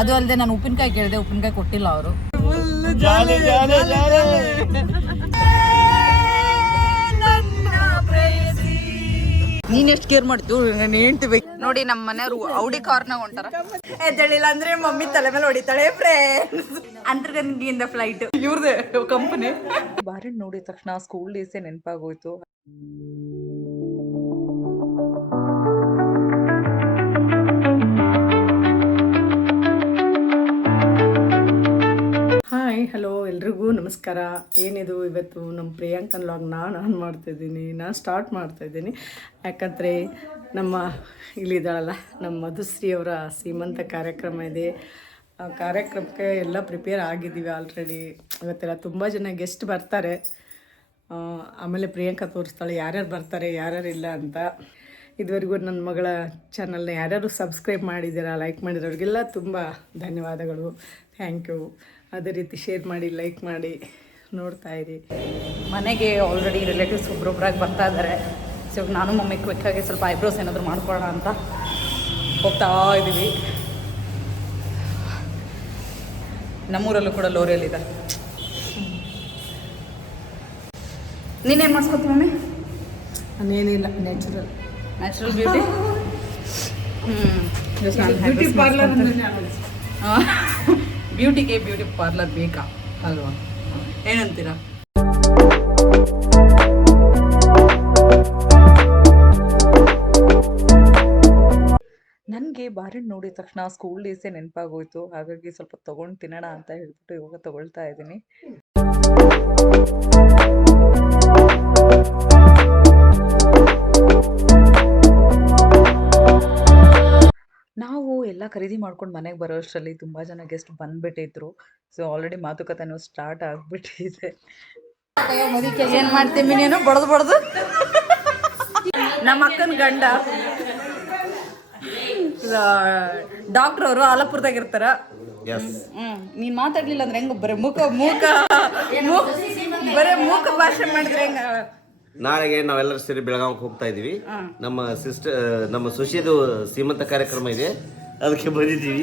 ಅದು ಅಲ್ಲದೆ ನಾನು ಉಪ್ಪಿನಕಾಯಿ ಕೇಳಿದೆ, ಉಪ್ಪಿನಕಾಯಿ ಕೊಟ್ಟಿಲ್ಲ ಅವರು. ನೀನ್ ಎಷ್ಟು ಕೇರ್ ಮಾಡ್ತೀವಿ ನಾನು ಹೇಳ್ತಿಬೇಕು ನೋಡಿ. ನಮ್ಮ ಮನೆಯವರು ಔಡಿ ಕಾರ್ನಾಗ ಹೊಂಟಾರ. ಎದ್ದೇಳಿಲ್ಲ ಅಂದ್ರೆ ಮಮ್ಮಿ ತಲೆ ಮೇಲೆ ಹೊಡಿತಾಳೆ ಫ್ರೆಂಡ್ಸ್. ಅಂತರ್ಗಂಗಿಯಿಂದ ಫ್ಲೈಟ್ ಇವ್ರದೇ ಕಂಪನಿ. ಬಾರಿನ್ ನೋಡಿದ ತಕ್ಷಣ ಸ್ಕೂಲ್ ಡೇಸೇ ನೆನಪಾಗೋಯ್ತು. ಹಾಯ್ ಹಲೋ ಎಲ್ರಿಗೂ ನಮಸ್ಕಾರ. ಏನಿದು ಇವತ್ತು ನಮ್ಮ ಪ್ರಿಯಾಂಕನ್ ವ್ಲಾಗ್ ನಾನು ಮಾಡ್ತಾಯಿದ್ದೀನಿ, ನಾನು ಸ್ಟಾರ್ಟ್ ಮಾಡ್ತಾಯಿದ್ದೀನಿ. ಯಾಕಂದರೆ ನಮ್ಮ ಇಲ್ಲಿದ್ದಾಳಲ್ಲ ನಮ್ಮ ಮಧುಶ್ರೀ ಅವರ ಸೀಮಂತ ಕಾರ್ಯಕ್ರಮ ಇದೆ. ಆ ಕಾರ್ಯಕ್ರಮಕ್ಕೆ ಎಲ್ಲ ಪ್ರಿಪೇರ್ ಆಗಿದ್ದೀವಿ ಆಲ್ರೆಡಿ. ಇವತ್ತೆಲ್ಲ ತುಂಬ ಜನ ಗೆಸ್ಟ್ ಬರ್ತಾರೆ. ಆಮೇಲೆ ಪ್ರಿಯಾಂಕಾ ತೋರಿಸ್ತಾಳೆ ಯಾರ್ಯಾರು ಬರ್ತಾರೆ ಯಾರ್ಯಾರು ಇಲ್ಲ ಅಂತ. ಇದುವರೆಗೂ ನನ್ನ ಮಗಳ ಚಾನಲ್ನ ಯಾರ್ಯಾರು ಸಬ್ಸ್ಕ್ರೈಬ್ ಮಾಡಿದ್ದೀರಾ, ಲೈಕ್ ಮಾಡಿರೋರಿಗೆಲ್ಲ ತುಂಬ ಧನ್ಯವಾದಗಳು, ಥ್ಯಾಂಕ್ ಯು. ಅದೇ ರೀತಿ ಶೇರ್ ಮಾಡಿ, ಲೈಕ್ ಮಾಡಿ, ನೋಡ್ತಾ ಇರಿ. ಮನೆಗೆ ಆಲ್ರೆಡಿ ರಿಲೇಟಿವ್ಸ್ ಒಬ್ರೊಬ್ರಾಗಿ ಬರ್ತಾ ಇದ್ದಾರೆ. ಸೊ ನಾನು ಮಮ್ಮಿ ಕ್ವಿಕ್ಕಾಗಿ ಸ್ವಲ್ಪ ಐಬ್ರೋಸ್ ಏನಾದರೂ ಮಾಡ್ಕೊಳ್ಳೋಣ ಅಂತ ಹೋಗ್ತಾ ಇದ್ದೀವಿ. ನಮ್ಮೂರಲ್ಲೂ ಕೂಡ ಲೋರಿಯಲ್ಲಿದೆ. ನೀನೇನು ಮಾಡಿಸ್ಕೊತೀವಿ ಮಮ್ಮಿ? ನಾನೇನಿಲ್ಲ, ನ್ಯಾಚುರಲ್ ಬ್ಯೂಟಿ. ಬ್ಯೂಟಿ ಪಾರ್ಲರ್ ಬ್ಯೂಟಿಗೆ ಬ್ಯೂಟಿ ಪಾರ್ಲರ್ ಬೇಕಾ ಅಲ್ವಾ, ಏನಂತೀರಾ? ನನಗೆ ಬಾರಿನ್ ನೋಡಿದ ತಕ್ಷಣ ಸ್ಕೂಲ್ ಡೇಸೇ ನೆನಪಾಗೋಯ್ತು. ಹಾಗಾಗಿ ಸ್ವಲ್ಪ ತೊಗೊಂಡು ತಿನ್ನೋಣ ಅಂತ ಹೇಳ್ಬಿಟ್ಟು ಇವಾಗ ತೊಗೊಳ್ತಾ ಇದ್ದೀನಿ. ನಾವು ಎಲ್ಲ ಖರೀದಿ ಮಾಡ್ಕೊಂಡು ಮನೆಗೆ ಬರೋ ಅಷ್ಟರಲ್ಲಿ ತುಂಬ ಜನ ಗೆಸ್ಟ್ ಬಂದುಬಿಟ್ಟಿದ್ರು. ಸೊ ಆಲ್ರೆಡಿ ಮಾತುಕತೆನೂ ಸ್ಟಾರ್ಟ್ ಆಗಿಬಿಟ್ಟಿದೆ. ಏನು ಮಾಡ್ತೀನಿ ನೀನು ಬಡ್ದು ನಮ್ಮ ಅಕ್ಕನ ಗಂಡ ಡಾಕ್ಟ್ರ್ ಅವರು ಆಲಪುರದಾಗ ಇರ್ತಾರ. ನೀನು ಮಾತಾಡ್ಲಿಲ್ಲ ಅಂದ್ರೆ ಹೆಂಗ ಬರೀ ಬರೀ ಮೂಕ ಭಾಷೆ ಮಾಡಿದ್ರೆ ಹೆಂಗ? ನಾಳೆಗೆ ನಾವೆಲ್ಲರೂ ಸೇರಿ ಬೆಳಗಾವಿಗೆ ಹೋಗ್ತಾ ಇದೀವಿ. ನಮ್ಮ ಸೊಸೆದು ಸೀಮಂತ ಕಾರ್ಯಕ್ರಮ ಇದೆ, ಅದಕ್ಕೆ ಬಂದಿದ್ದೀವಿ.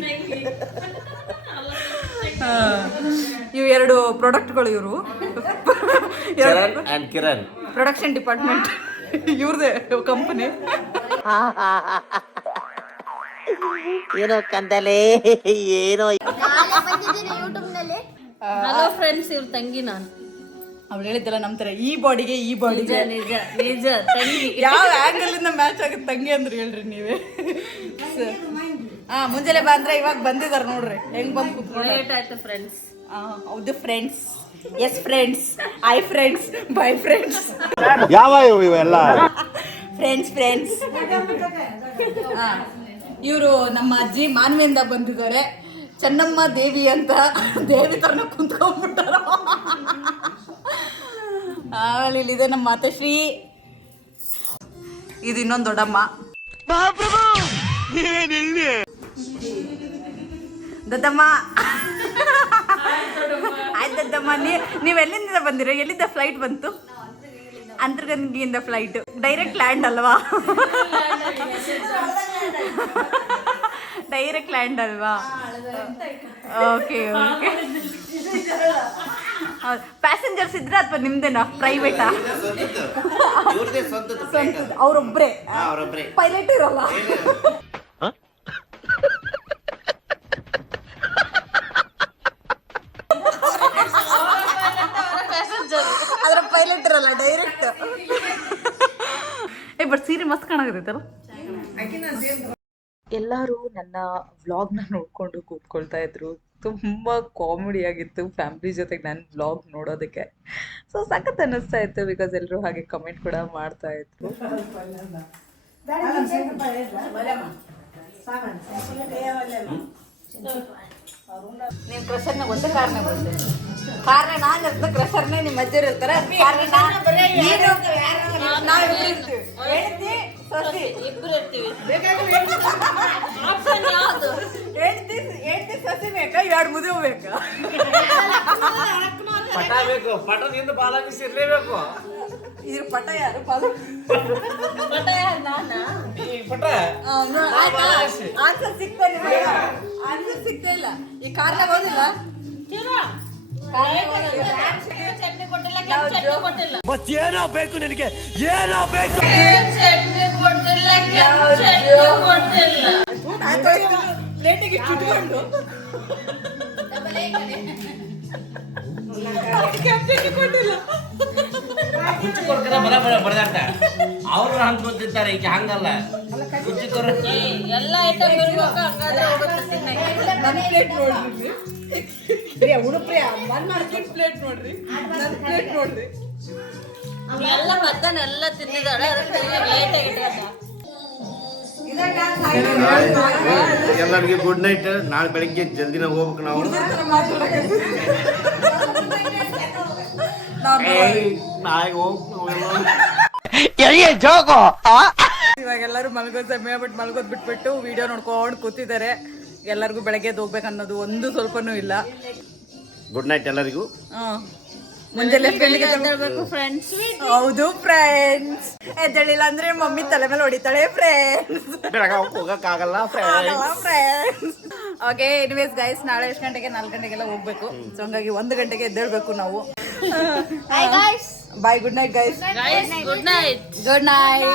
ಇವು ಎರಡು ಪ್ರಾಡಕ್ಟ್ಗಳು. ಇವರು Charan and Kiran production department, ಇವ್ರದೇ ಕಂಪನಿ. ಏನೋ ಕಂದಲೆ ಏನೋ. ಹಲೋ ಫ್ರೆಂಡ್ಸ್, ಇವ್ರ ತಂಗಿ ನಾನು. ಅವ್ಳು ಹೇಳಿದ್ದಲ್ಲ ನಮ್ಮ ಥರ ಈ ಬಾಡಿಗೆ ನಿಜ ತಂಗಿ. ಯಾವ ಆ್ಯಂಗಲಿಂದ ಮ್ಯಾಚ್ ಆಗುತ್ತೆ ತಂಗಿ ಅಂದ್ರೆ ಹೇಳ್ರಿ ನೀವೇ. ಮುಂಜಾನೆ ಬಂದ್ರೆ ಇವಾಗ ಬಂದಿದ್ದಾರೆ ನೋಡ್ರಿ ಹೆಂಗ್ ಬಂದು ಲೇಟ್ ಆಯ್ತು ಫ್ರೆಂಡ್ಸ್. ಹೌದು friends, S friends, I friends, by friends, ಯಾವ ಇವೆಲ್ಲ ಫ್ರೆಂಡ್ಸ್. ಇವರು ನಮ್ಮ ಅಜ್ಜಿ ಮಾನ್ವಿಯಿಂದ ಬಂದಿದ್ದಾರೆ. ಚೆನ್ನಮ್ಮ ದೇವಿ ಅಂತ ದೇವಿ ತರನ ಕುಂತ್ಕೊಂಡ್ಬಿಟ್ಟಾರ. ಆಮೇಲೆ ಇಲ್ಲಿದೆ ನಮ್ಮ ಮಾತಶ್ರೀ, ಇದು ಇನ್ನೊಂದು ದೊಡ್ಡಮ್ಮ. ದೊಡ್ಡಮ್ಮ ಆಯ್ತು ದೊಡ್ಡಮ್ಮ. ನೀವು ಎಲ್ಲಿಂದ ಬಂದಿರ? ಎಲ್ಲಿಂದ ಫ್ಲೈಟ್ ಬಂತು? ಅಂತರ್ಗಂಗಿಯಿಂದ ಫ್ಲೈಟ್ ಡೈರೆಕ್ಟ್ ಲ್ಯಾಂಡ್ ಅಲ್ವಾ? ಡೈರೆಕ್ಟ್ ಲ್ಯಾಂಡ್ ಅಲ್ವಾ? Okay okay. ಪ್ಯಾಸೆಂಜರ್ಸ್ ಇದ್ರೆ ಅಥವಾ ನಿಮ್ದೇನಾ ಪ್ರೈವೇಟಾ? ಅವರೊಬ್ಬರೇ ಪೈಲಟ್ ಇರೋಲ್ಲ. ಅದ್ರ ಪೈಲಟ್ ಇರಲ್ಲ, ಡೈರೆಕ್ಟ್. ಬಟ್ ಸೀರೆ ಮಸ್ತ್ ಕಾಣಕತ್ತೈತಲ್ಲ. ಎಲ್ಲರೂ ನನ್ನ ವ್ಲಾಗ್ನ ನೋಡ್ಕೊಂಡು ಕೂತ್ಕೊಳ್ತಾ ಇದ್ರು. ತುಂಬ ಕಾಮಿಡಿ ಆಗಿತ್ತು ಫ್ಯಾಮಿಲಿ ಜೊತೆಗೆ ನನ್ನ ವ್ಲಾಗ್ ನೋಡೋದಕ್ಕೆ. ಸೊ ಸಖತ್ ಅನ್ನಿಸ್ತಾ ಇತ್ತು, ಬಿಕಾಸ್ ಎಲ್ಲರೂ ಹಾಗೆ ಕಮೆಂಟ್ ಕೂಡ ಮಾಡ್ತಾ ಇದ್ರು. ನೀನು ಕ್ರಷರ್ನ ಒಂದೇ ಕಾರಣ ಬಂದೆ. ಕಾರಣ ನಾನು ಇರ್ತ, ಕ್ರಷರ್ನೇ ನಿಮ್ಮ ಅಜ್ಜರು ಇರ್ತಾರೆ. ಇಬ್ರು ಇರ್ತೀವಿ. ಹೇಳ್ತಿ ಸಸಿ ಬೇಕಾ, ಎರಡು ಮುದುವೆ ಬೇಕಾ? ಪಟ ಬೇಕು, ಪಟದಿಂದ ಬಾಲಾಗಿಸಿ ಇರ್ಲೇಬೇಕು. ಇದ್ರ ಪಟ ಯಾರು? ಪಟ ಯಾರು? ನಾನಾ? ಆನ್ಸರ್ ಸಿಗ್ತಾ ಇಲ್ಲ ಈ ಕಾರ್ನಾಗ ಹೋದಿಲ್ಲ ಚಟ್ನಿ ಕೊಟ್ಟಿಲ್ಲ ಕೆಂಪು ಚಟ್ನಿ ಕೊಟ್ಟಿಲ್ಲ ಮತ್ತೇನೋ ಬೇಕು ನಿನಗೆ ಏನೋ ಬೇಕು ಚಟ್ನಿ ಕೊಟ್ಟಿಲ್ಲ ಕೆಂಪು ಚಟ್ನಿ ಕೊಟ್ಟಿಲ್ಲ ಪ್ಲೇಟಿಗೆ ಇಟ್ಕೊಂಡು ಕೆಂಪು ಕೊಟ್ಟಿಲ್ಲ ಕುಚ್ಚಿ ಕೊಡ್ಕರ ಬರದಾಡ್ತ ಅವ್ರು ಹಂಗ್ ಗೊತ್ತಿರ್ತಾರೆ ಈಗ ಹಂಗಲ್ಲ ಕುಚ್ಚಿ ಕೊರ ಎಲ್ಲ ಐಟಮ್ ಬರ್ಬೇಕು ಹಂಗಾದ್ರೆ ಹೋಗುತ್ತೆ ನನ್ನ ಪ್ಲೇಟ್ ನೋಡ್ರಿ ಪ್ರಿಯಾ ಉಡುಪ್ರಿಯ ಬಂದ್ ಮಾಡ್ಕೊಂಡು ಪ್ಲೇಟ್ ನೋಡ್ರಿ ನನ್ನ ಪ್ಲೇಟ್ ನೋಡ್ರಿ ಎಲ್ಲ ಮಧ್ಯಾಹ್ನ ಎಲ್ಲ ತಿಂದಿದ್ದಾಳೆ ಅದಕ್ಕೆ ಲೇಟ್ ಆಗಿಟ್ಟ ಎಲ್ಲರಿಗೂ ಗುಡ್ ನೈಟ್. ನಾಳೆ ಬೆಳಿಗ್ಗೆ ಜಲ್ದಿನ ಹೋಗ್ಬೇಕು ನಾವು. ನಾಳೆ ಇವಾಗ ಎಲ್ಲರೂ ಮಲ್ಗೋದ್ ಸಮಯ ಬಿಟ್ಟು ಮಲ್ಗೋದ್ ಬಿಟ್ಬಿಟ್ಟು ವಿಡಿಯೋ ನೋಡ್ಕೊಂಡು ಕೂತಿದ್ದಾರೆ. ಎಲ್ಲರಿಗೂ ಬೆಳಗ್ಗೆ ಹೋಗ್ಬೇಕು ಅನ್ನೋದು ಒಂದು ಸ್ವಲ್ಪನೂ ಇಲ್ಲ. ಗುಡ್ ನೈಟ್ ಎಲ್ಲರಿಗೂ. ಮುಂಜಾನೆ ಬೆಳಿಗ್ಗೆ ಫ್ರೆಂಡ್ಸ್ ಹೌದು ಫ್ರೆಂಡ್ಸ್. ಎದ್ದೇಳಿಲ್ಲ ಅಂದ್ರೆ ಮಮ್ಮಿ ತಲೆ ಮೇಲೆ ಹೊಡಿತಾಳೆ ಫ್ರೆಂಡ್ಸ್. ಬೆಳಗಾವ್ ಹೋಗಕ್ಕಾಗಲ್ಲ ಫ್ರೆಂಡ್ಸ್. ಓಕೆ ಎನಿವೇಸ್ ಗೈಸ್, ನಾಳೆ ಎಷ್ಟು ಗಂಟೆಗೆ? 4 ಗಂಟೆಗೆಲ್ಲ ಹೋಗ್ಬೇಕು. ಸೊ ಹಂಗಾಗಿ 1 ಗಂಟೆಗೆ ಎದ್ದೇಳ್ಬೇಕು ನಾವು. Bye, good night guys. Good night. Good night,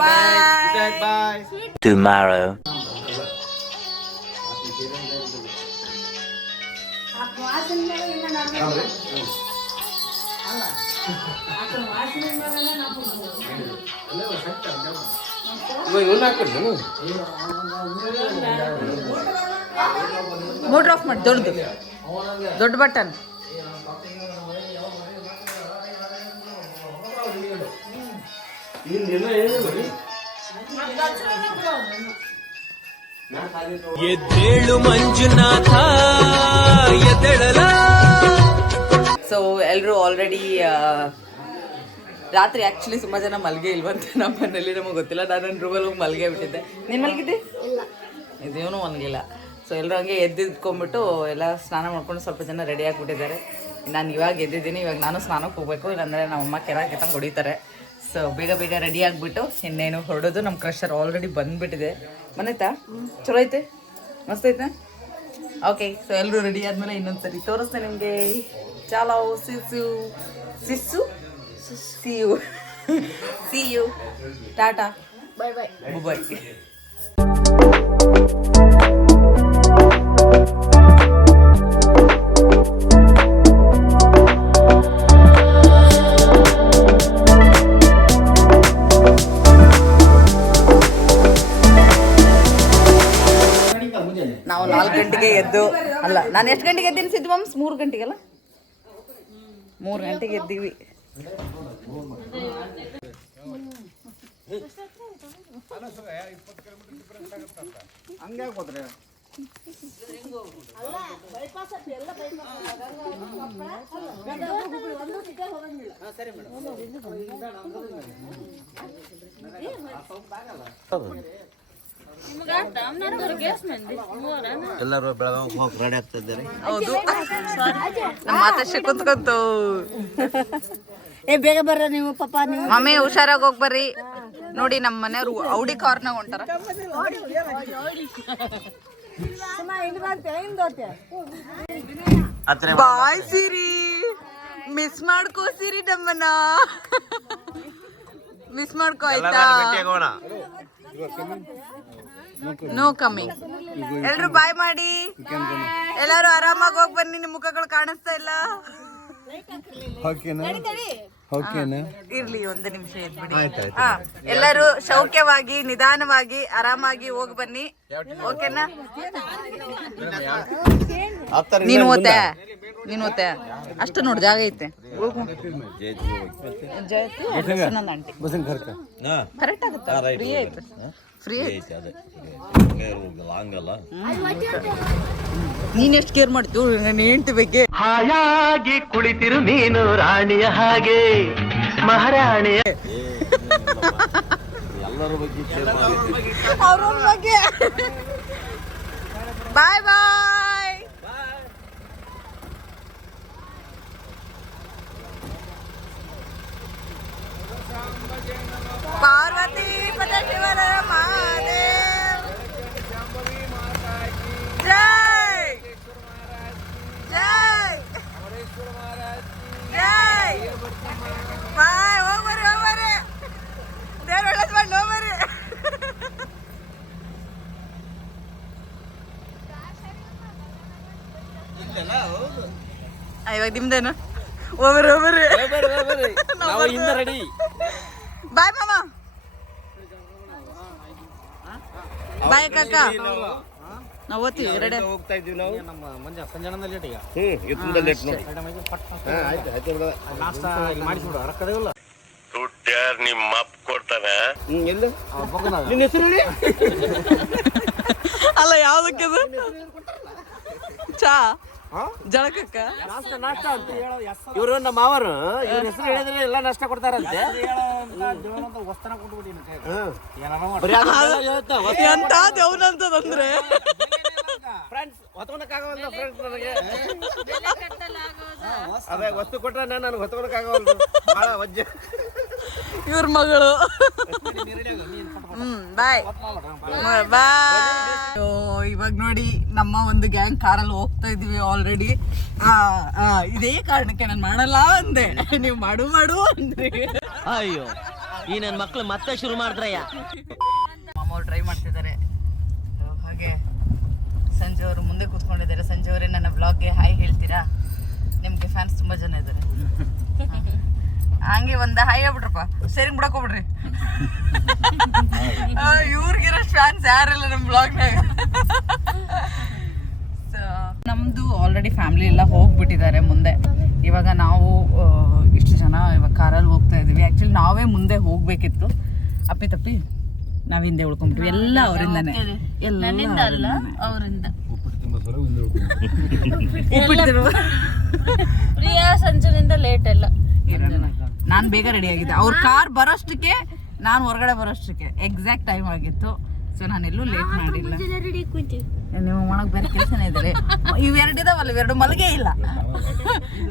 bye. Bye. tomorrow motor off ಮಾಡಿ, ದೊಡ್ಡ ಬಟನ್. ಎದ್ದೇಳು ಮಂಜುನಾಥ ಎದ್ದೇಳಲ. ಸೊ ಎಲ್ಲರೂ ಆಲ್ರೆಡಿ ರಾತ್ರಿ ಆ್ಯಕ್ಚುಲಿ ತುಂಬ ಜನ ಮಲ್ಗೆ ಇಲ್ವಂತೆ ನಮ್ಮ ಮನೇಲಿ, ನಮಗೆ ಗೊತ್ತಿಲ್ಲ. ನಾನು ನನ್ನ ರೂಮಲ್ಲಿ ಹೋಗಿ ಮಲ್ಗೆ ಬಿಟ್ಟಿದ್ದೆ. ನೀನು ಮಲಗಿದ್ದೆ? ಇದೇನೂ ಮಲಗಿಲ್ಲ. ಸೊ ಎಲ್ಲರೂ ಹಂಗೆ ಎದ್ದಿದ್ಕೊಂಡ್ಬಿಟ್ಟು ಎಲ್ಲ ಸ್ನಾನ ಮಾಡ್ಕೊಂಡು ಸ್ವಲ್ಪ ಜನ ರೆಡಿ ಆಗಿಬಿಟ್ಟಿದ್ದಾರೆ. ನಾನು ಇವಾಗ ಎದ್ದಿದ್ದೀನಿ. ಇವಾಗ ನಾನು ಸ್ನಾನಕ್ಕೆ ಹೋಗಬೇಕು, ಇಲ್ಲಾಂದರೆ ನಮ್ಮಮ್ಮ ಕೆತ್ತಂಗೆ ಹೊಡಿತಾರೆ. ಸೊ ಬೇಗ ಬೇಗ ರೆಡಿ ಆಗಿಬಿಟ್ಟು ಇನ್ನೇನು ಹೊರಡೋದು. ನಮ್ಮ ಕ್ರಷರ್ ಆಲ್ರೆಡಿ ಬಂದುಬಿಟ್ಟಿದೆ. ಬಂದೈತಾ? ಚಲೋ ಐತೆ? ಮಸ್ತ್ ಐತೆ? ಓಕೆ, ಸೊ ಎಲ್ಲರೂ ರೆಡಿ ಆದಮೇಲೆ ಇನ್ನೊಂದು ಸರಿ ತೋರಿಸ್ತೇನೆ ನಿಮಗೆ. ಚಾಲೋ ಸಿಸು ಸಿಸ್ಸು ಸಿ ಯು ಟಾಟಾ ಬಾಯ್ ಬಾಯ್. ಬಾಯ್. ನಾವು 4 ಗಂಟೆಗೆ ಎದ್ದು, ಅಲ್ಲ ನಾನು ಎಷ್ಟು ಗಂಟೆಗೆ ಎದ್ದೀನಿ ಸಿದ್ದು ಮಮ್ಸ್? 3 ಗಂಟೆಗೆಲ್ಲ 3 ಗಂಟೆಗೆ ಎದ್ದೀವಿ. ಎಲ್ಲರೂ ಬೆಳಗಾವ್ ಹೋಗಿ ರೆಡಿ ಆಗ್ತಾ ಇದ್ದಾರೆ. ಹೌದು, ನಮ್ಮ ಮಾತಷ್ಟೇ ಕುಂತ್ಕೊಂತು. ಬೇಗ ಬರ್ರ ನೀವು ಪಾಪ. ನೀವು ಮಮ್ಮಿ ಹುಷಾರಾಗಿ ಹೋಗಿ ಬರ್ರಿ. ನೋಡಿ ನಮ್ಮ ಮನೆಯವ್ರು ಔಡಿ ಕಾರ್ನಾಗ ಹೊಂಟಾರ. ಬಾಯ್ ಸಿರಿ, ಮಿಸ್ ಮಾಡ್ಕೋ ಸಿರಿ, ನಮ್ಮನ್ನ ಮಿಸ್ ಮಾಡ್ಕೋ ಆಯ್ತಾ? No coming. ಎಲ್ರು ಬಾಯ್ ಮಾಡಿ. ಎಲ್ಲಾರು ಆರಾಮಾಗಿ ಹೋಗಿ ಬನ್ನಿ. ನಿಮ್ ಮುಖಗಳು ಕಾಣಿಸ್ತಾ ಇಲ್ಲ. ಇರ್ಲಿ, 1 ನಿಮಿಷ ಇದ್ಬಿಡಿ. ಎಲ್ಲರೂ ಶೌಕ್ಯವಾಗಿ ನಿಧಾನವಾಗಿ ಆರಾಮಾಗಿ ಹೋಗಿ ಬನ್ನಿ. ಓಕೆನಾ? ನೀನು ಓದ್ತೆ ಅಷ್ಟು ನೋಡಿ, ಜಾಗ ಐತೆ. ಆಂಟಿ ಕರೆಕ್ಟ್ ಆಗುತ್ತೆ. ಫ್ರೀ ಐತೆ, ಫ್ರೀ ಐತೆ. ನೀನ್ ಎಷ್ಟು ಕೇರ್ ಮಾಡ್ತೀವಿ ನನ್ನ ಹೆಂಡತಿ ಬಗ್ಗೆ? ಹಾಯಾಗಿ ಕುಳಿತಿರು ನೀನು ರಾಣಿಯ ಹಾಗೆ ಮಹಾರಾಣಿಯ. ಎಲ್ಲರ ಬಗ್ಗೆ ಅವ್ರ ಬಗ್ಗೆ. ಬಾಯ್ ಬಾಯ್. ಪಾರ್ವತಿ ಪರಮೇಶ್ವರ ಇವಾಗ ನಿಮ್ದೇನು ಒಬ್ಬರು ನಾವು ಇಂದ ರೆಡಿ. ಬಾಯ್ ಮಾಮ, ಬಾಯ್ ಕಾಕ. ನಾವು ಓದ್ತೀವಿ ರೆಡಿ. ಹೋಗ್ತಾ ಇದೀವಿ ನಾವು. ನಮ್ಮ ಮಂಜ ಸಂಜಾನಂದ ಲೇಟ್ ಈಗ. ಇವತ್ತಿಂದ ಲೇಟ್ ನೋಡಿ. ನಾಷ್ಟ ಮಾಡಿಸ್ಬಿಡು, ರೊಕ್ಕದಿಲ್ಲ. ನಿಮ್ಮ ಅಪ್ಪ ಕೊಡ್ತಾನೆ. ಎಲ್ಲ ನಿನ್ನ ಹೆಸರು ಹೇಳಿ. ಅಲ್ಲ ಯಾವ್ದಕ್ಕೆ ಚಾ ಜಳಕಕ್ಕ ನಾಷ್ಟ ಅಂತ ಇವರು ನಮ್ಮ ಮಾವರು ಇವ್ರ ಹೆಸರು ಹೇಳಿದ್ರೆ ಎಲ್ಲ ನಾಷ್ಟ ಕೊಡ್ತಾರಂತೆ. ಎಂತ ದೇವ್ನಂತದಂದ್ರೆ ಫ್ರೆಂಡ್ಸ್ ಹೊತ್ಕೊಳಕ್ಕಾಗವಲ್ದು ಫ್ರೆಂಡ್ಸ್ ನನಗೆ. ಅದೇ ವಸ್ತು ಕೊಟ್ರೆ ನನಗೆ ಹೊತ್ಕೊಳಕ್ಕಾಗವಲ್ದು. ಭಾಳ ವಜ್ಜೆ. ಇವ್ರ ಮಗಳು. ಬಾಯ್ ಬಾಯ್. ಇವಾಗ ನೋಡಿ ನಮ್ಮ ಒಂದು ಗ್ಯಾಂಗ್ ಕಾರಲ್ಲಿ ಹೋಗ್ತಾ ಇದೀವಿ ಆಲ್ರೆಡಿ. ಇದೇ ಕಾರಣಕ್ಕೆ ನಾನು ಮಾಡಲ್ಲ ಅಂದೆ, ನೀವು ಮಾಡು ಅಂದ್ರಿ. ಅಯ್ಯೋ ಈ ನನ್ನ ಮಕ್ಳು ಮತ್ತೆ ಶುರು ಮಾಡಿದ್ರಯ್ಯ. ಮಾಮವ್ರು ಡ್ರೈವ್ ಮಾಡ್ತಿದ್ದಾರೆ. ಹಾಗೆ ಸಂಜೆ ಅವರು ಮುಂದೆ ಕೂತ್ಕೊಂಡಿದ್ದಾರೆ. ಸಂಜೆ ಅವರೇ ನನ್ನ ಬ್ಲಾಗ್ಗೆ ಹಾಯ್ ಹೇಳ್ತೀರಾ? ನಿಮ್ಗೆ ಫ್ಯಾನ್ಸ್ ತುಂಬಾ ಜನ ಇದ್ದಾರೆ. ಹಂಗೆ ಒಂದು ಹಾಯ್ ಹೇಳ್ಬಿಟ್ರಪ್ಪ, ಸರಿ ಬಿಡಕ್ ಹೋಗ್ಬಿಡ್ರಿ. ಇವ್ರಿಗಿರೋ ಫ್ಯಾನ್ಸ್ ಯಾರಿಲ್ಲ ನಮ್ಮ ಬ್ಲಾಗ್ನಾಗ. ನಮ್ದು ಆಲ್ರೆಡಿ ಫ್ಯಾಮಿಲಿ ಎಲ್ಲ ಹೋಗ್ಬಿಟ್ಟಿದ್ದಾರೆ ಮುಂದೆ. ಇವಾಗ ನಾವು ಇಷ್ಟು ಜನ ಇವಾಗ ಕಾರಲ್ಲಿ ಹೋಗ್ತಾ ಇದೀವಿ. ಆಕ್ಚುಲಿ ನಾವೇ ಮುಂದೆ ಹೋಗ್ಬೇಕಿತ್ತು, ಅಪ್ಪಿ ನಾವ್ ಹಿಂದೆ ಉಳ್ಕೊಂಡ್ಬಿಟ್ವಿ. ಎಲ್ಲ ಅವರಿಂದಾನೆ, ನನ್ನಿಂದ ಅಲ್ಲ ಅವರಿಂದ. ಪ್ರಿಯಾ ಸಂಜನಿಂದ ಲೇಟ್ ಎಲ್ಲ. ನಾನು ಬೇಗ ರೆಡಿ ಆಗಿದ್ದೆ. ಅವ್ರ ಕಾರ್ ಬರೋಷ್ಟಕ್ಕೆ ನಾನು ಹೊರಗಡೆ ಬರೋಷ್ಟಕ್ಕೆ ಎಕ್ಸಾಕ್ಟ್ ಟೈಮ್ ಆಗಿತ್ತು. ಸೊ ನಾನೆಲ್ಲೂ ಲೇಟ್ ಮಾಡಿಲ್ಲ. ನೀವು ಮಾಡಕ್ ಬೇರೆ ಕೆಲಸನೇ ಇದ್ದಾರೆ. ಇವೆರಡಿದಾವಲ್ಲ, ಇವೆರಡು ಮಲಗೇ ಇಲ್ಲ.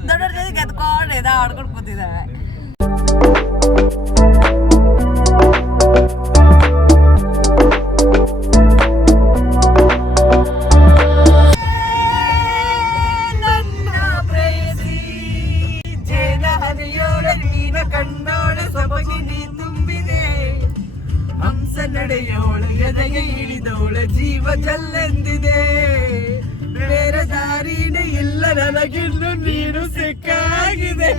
ದೊಡ್ಡವ್ರ ಜೊತೆಗೆ ಎದ್ಕೊಂಡು ಆಡ್ಕೊಂಡು ಕೂತಿದ್ದಾವೆ. ಕಣ್ಣೋಳೆ ಸೊಬಗಿನಿ ತುಂಬಿದೆ, ಹಂಸ ನಡೆಯೋಳು ಎದೆಗೆ ಇಳಿದೋಳು ಜೀವ ಜಲ್ಲೆಂದಿದೆ. ಬೇರೆ ದಾರಿನೇ ಇಲ್ಲ ನನಗಿನ್ನು ನೀನು ಸಿಕ್ಕಾಗಿದೆ.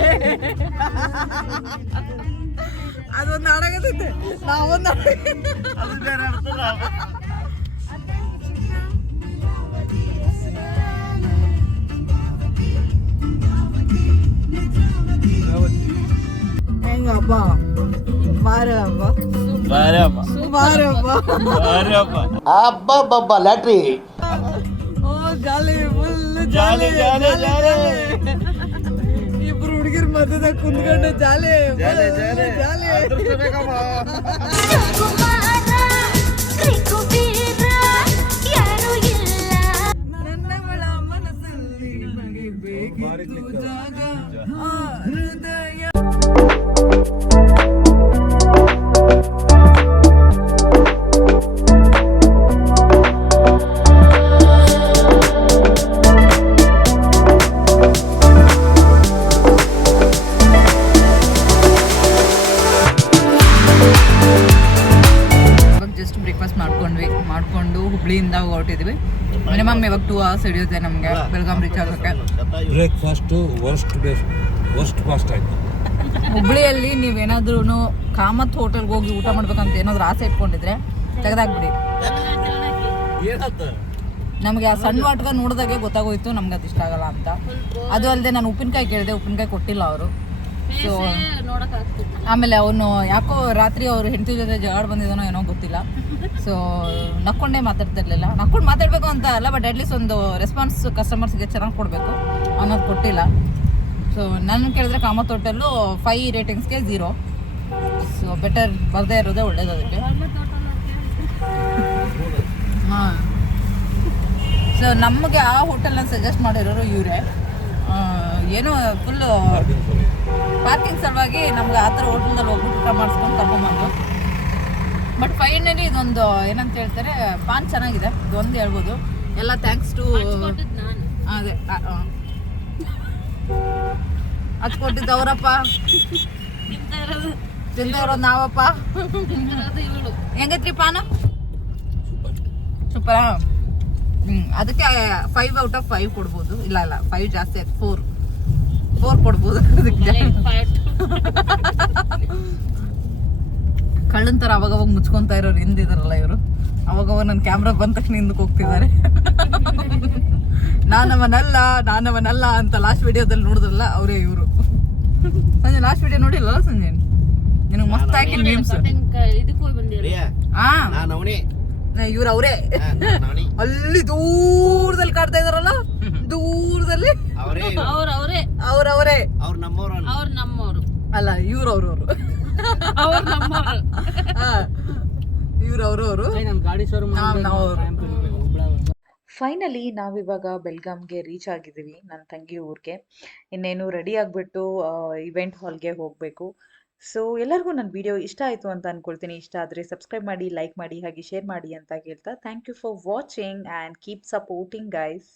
ಅದೊಂದು ನಾಡಗದಿದೆ. ನಾವೊಂದು ಹೆಂಗಪ್ಪ ಬಾರಪ್ಪ ಅಬ್ಬಬ್ಬಬ್ಬ ಲ್ಯಾಟ್ರಿ. ಓ ಜಾಲಿ, ಫುಲ್ ಜಾಲಿ. ಇಬ್ರು ಹುಡುಗಿರ್ ಮಧ್ಯದಾಗ ಕುಂತ್ಕೊಂಡು ಜಾಲಿ. ನನ್ನವಳ ಮನಸ್ಸಲ್ಲಿ ನನಗೆ ಬೇಕಿತ್ತು ಜಾಗ, ಹೃದಯ. ಮಾಡ್ಕೊಂಡು ಹುಬ್ಳಿಯಿಂದ ಹೊರಟಿದ್ವಿ. ಮಿನಿಮಮ್ ಇವಾಗ 2 hours ಹಿಡಿಯುತ್ತೆ ನಮಗೆ ಬೆಳಗಾಂ ರೀಚ್ ಆಗೋಕ್ಕೆ. ಬ್ರೇಕ್ಫಾಸ್ಟು ವರ್ಸ್ಟ್ ಫಾಸ್ಟ್ ಆಯ್ತು. ಹುಬ್ಳಿಯಲ್ಲಿ ನೀವೇನಾದ್ರೂ ಕಾಮತ್ ಹೋಟೆಲ್ಗೆ ಹೋಗಿ ಊಟ ಮಾಡ್ಬೇಕಂತ ಏನಾದ್ರು ಆಸೆ ಇಟ್ಕೊಂಡಿದ್ರೆ ತೆಗೆದಾಕ್ಬಿಡಿ. ನಮಗೆ ಆ ಸಣ್ಣ ವಾಟ್ಗ ನೋಡಿದಾಗೆ ಗೊತ್ತಾಗೋಯ್ತು ನಮ್ಗೆ ಅದು ಇಷ್ಟ ಆಗಲ್ಲ ಅಂತ. ಅದು ಅಲ್ಲದೆ ನಾನು ಉಪ್ಪಿನಕಾಯಿ ಕೇಳಿದೆ, ಉಪ್ಪಿನಕಾಯಿ ಕೊಟ್ಟಿಲ್ಲ ಅವರು. ಸೊ ಆಮೇಲೆ ಅವನು ಯಾಕೋ ರಾತ್ರಿ ಅವ್ರು ಹೆಂಡತಿ ಜೊತೆ ಜಗಳ ಬಂದಿದ್ದಾನೋ ಏನೋ ಗೊತ್ತಿಲ್ಲ. ಸೊ ನಕ್ಕೊಂಡೇ ಮಾತಾಡ್ತಿರ್ಲಿಲ್ಲ. ನಕ್ಕೊಂಡು ಮಾತಾಡಬೇಕು ಅಂತ ಅಲ್ಲ, ಬಟ್ ಅಟ್ಲೀಸ್ಟ್ ಒಂದು ರೆಸ್ಪಾನ್ಸ್ ಕಸ್ಟಮರ್ಸ್ಗೆ ಚೆನ್ನಾಗಿ ಕೊಡಬೇಕು ಅನ್ನೋದು ಕೊಟ್ಟಿಲ್ಲ. ಸೊ ನನ್ನ ಕೇಳಿದ್ರೆ ಕಾಮತ್ ಹೋಟೆಲ್ಲು 5 ರೇಟಿಂಗ್ಸ್ಗೆ 0. ಸೊ ಬೆಟರ್ ಬರದೇ ಇರೋದೇ ಒಳ್ಳೇದು ಅದಕ್ಕೆ. ಹಾಂ, ಸೊ ನಮಗೆ ಆ ಹೋಟೆಲ್ನ ಸಜೆಸ್ಟ್ ಮಾಡಿರೋರು ಇವರೇ. ಏನೋ ಫುಲ್ಲು ಪಾರ್ಕಿಂಗ್ ಸಲುವಾಗಿ ನಮ್ಗೆ ಆ ಥರ ಹೋಟೆಲ್ನಲ್ಲಿ ಹೋಗ್ಬಿಟ್ಟು ಊಟ ಮಾಡಿಸ್ಕೊಂಡು ಕರ್ಕೊಂಬಂದು. ಬಟ್ ಫೈನಲಿ ಇದೊಂದು ಏನಂತ ಹೇಳ್ತಾರೆ, ಪಾನ್ ಚೆನ್ನಾಗಿದೆ, ಇದೊಂದು ಹೇಳ್ಬೋದು. ಎಲ್ಲ ಥ್ಯಾಂಕ್ಸ್ ಟು ಅದೇ ಹಚ್ಕೊಟ್ಟಿದ್ದು ಅವರಪ್ಪ, ತಿಂದವ್ರು ನಾವಪ್ಪ. ಹೆಂಗೈತ್ರಿ ಪಾನ? ಸೂಪರಾ? ಅದಕ್ಕೆ 5/5 ಕೊಡ್ಬೋದು. ಇಲ್ಲ 5 ಜಾಸ್ತಿ ಆಯ್ತು, 4 ಕೊಡ್ಬೋದು ಅದಕ್ಕೆ. ಕಳ್ಳನ್ ತರ ಅವಾಗ ಮುಚ್ಕೊಂತ ಇರೋರು ಹಿಂದಿದಾರಲ್ಲ ಇವರು, ಅವಾಗ ನನ್ನ ಕ್ಯಾಮ್ರಾ ಬಂದ ತಕ್ಷಣ ಹಿಂದಕ್ಕೆ ಹೋಗ್ತಿದ್ದಾರೆ. ನಾನವನಲ್ಲ ಅಂತ ಲಾಸ್ಟ್ ವಿಡಿಯೋದಲ್ಲಿ ನೋಡಿದ್ರಲ್ಲ ಅವರೇ ಇವರು. ಸಂಜೆ ಲಾಸ್ಟ್ ವಿಡಿಯೋ ನೋಡಿಲ್ಲ ಸಂಜೆ? ನಿನಗೆ ಮಸ್ತ್ ಹಾಕಿ ಮೀಮ್ಸ್. ಇದಕ್ಕೆ ಹೋಗಿ ಬಂದಿರಿ. ಇವ್ರು ಅವರೇ ಅಲ್ಲಿ ದೂರದಲ್ಲಿ ಕಾಡ್ತಾ ಇದಾರಲ್ಲ, ದೂರದಲ್ಲಿ ಅವ್ರವ್ರೇ ಅವ್ರ ನಮ್ಮವ್ರು ಅಲ್ಲ, ಇವ್ರು ಅವ್ರವ್ರು ಅವ್ರು ನಮ್ಮವ್ರು. ಇವ್ರು ಅವ್ರವ್ರು, ನಾವು ಫೈನಲಿ ನಾವಿವಾಗ ಬೆಲ್ಗಾಮ್ಗೆ ರೀಚ್ ಆಗಿದ್ದೀವಿ, ನನ್ನ ತಂಗಿ ಊರಿಗೆ. ಇನ್ನೇನು ರೆಡಿ ಆಗಿಬಿಟ್ಟು ಇವೆಂಟ್ ಹಾಲ್ಗೆ ಹೋಗಬೇಕು. ಸೊ ಎಲ್ಲರಿಗೂ ನನ್ನ ವಿಡಿಯೋ ಇಷ್ಟ ಆಯಿತು ಅಂತ ಅಂದ್ಕೊಳ್ತೀನಿ. ಇಷ್ಟ ಆದರೆ ಸಬ್ಸ್ಕ್ರೈಬ್ ಮಾಡಿ, ಲೈಕ್ ಮಾಡಿ, ಹಾಗೆ ಶೇರ್ ಮಾಡಿ ಅಂತ ಹೇಳ್ತಾ thank you for watching and keep supporting guys.